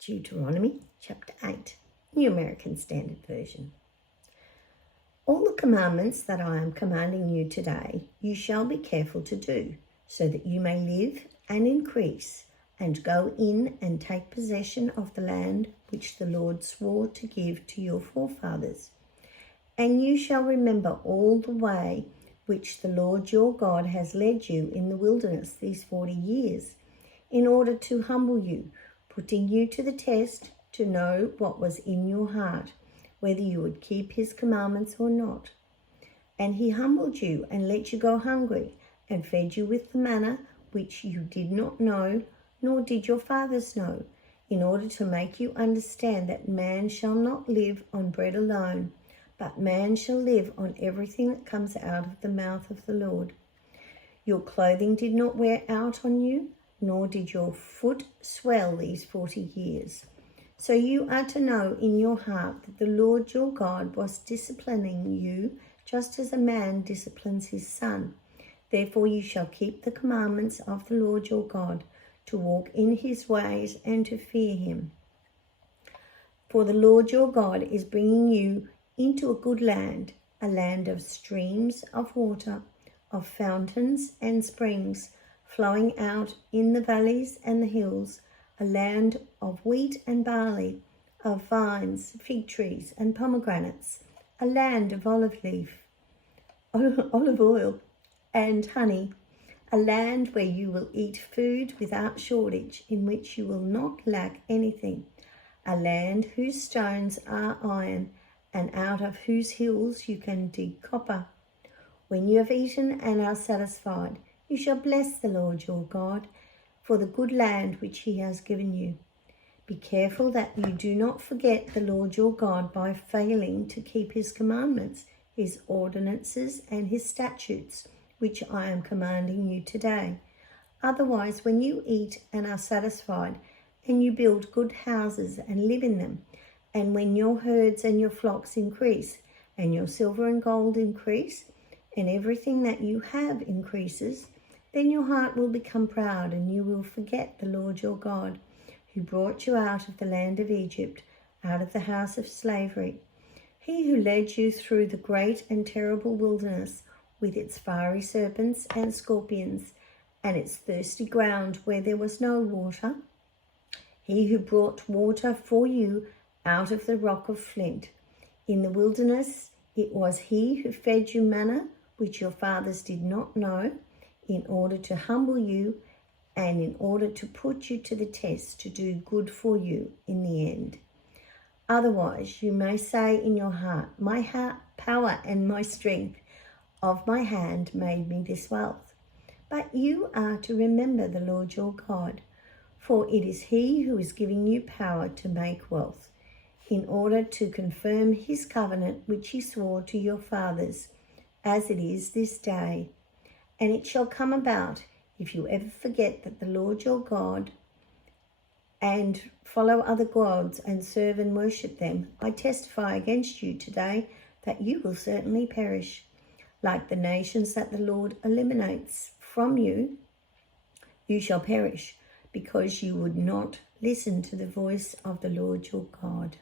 Deuteronomy chapter 8, New American Standard Version. All the commandments that I am commanding you today, you shall be careful to do, so that you may live and increase, and go in and take possession of the land which the Lord swore to give to your forefathers. And you shall remember all the way which the Lord your God has led you in the wilderness these 40 years, in order to humble you, putting you to the test to know what was in your heart, whether you would keep his commandments or not. And he humbled you and let you go hungry, and fed you with the manna which you did not know, nor did your fathers know, in order to make you understand that man shall not live on bread alone, but man shall live on everything that comes out of the mouth of the Lord. Your clothing did not wear out on you, nor did your foot swell these 40 years. So you are to know in your heart that the Lord your God was disciplining you, just as a man disciplines his son. Therefore you shall keep the commandments of the Lord your God, to walk in his ways and to fear him. For the Lord your God is bringing you into a good land, a land of streams of water, of fountains and springs, flowing out in the valleys and the hills, a land of wheat and barley, of vines, fig trees and pomegranates, a land of olive oil and honey, a land where you will eat food without shortage, in which you will not lack anything, a land whose stones are iron, and out of whose hills you can dig copper. When you have eaten and are satisfied, you shall bless the Lord your God for the good land which he has given you. Be careful that you do not forget the Lord your God by failing to keep his commandments, his ordinances, and his statutes, which I am commanding you today. Otherwise, when you eat and are satisfied, and you build good houses and live in them, and when your herds and your flocks increase, and your silver and gold increase, and everything that you have increases, then your heart will become proud, and you will forget the Lord your God, who brought you out of the land of Egypt, out of the house of slavery. He who led you through the great and terrible wilderness, with its fiery serpents and scorpions, and its thirsty ground where there was no water. He who brought water for you out of the rock of flint. In the wilderness it was he who fed you manna, which your fathers did not know, in order to humble you and in order to put you to the test to do good for you in the end. Otherwise you may say in your heart, my power and my strength of my hand made me this wealth. But you are to remember the Lord your God, for it is he who is giving you power to make wealth, in order to confirm his covenant which he swore to your fathers, as it is this day. And it shall come about, if you ever forget that the Lord your God, and follow other gods and serve and worship them, I testify against you today that you will certainly perish. Like the nations that the Lord eliminates from you, you shall perish, because you would not listen to the voice of the Lord your God.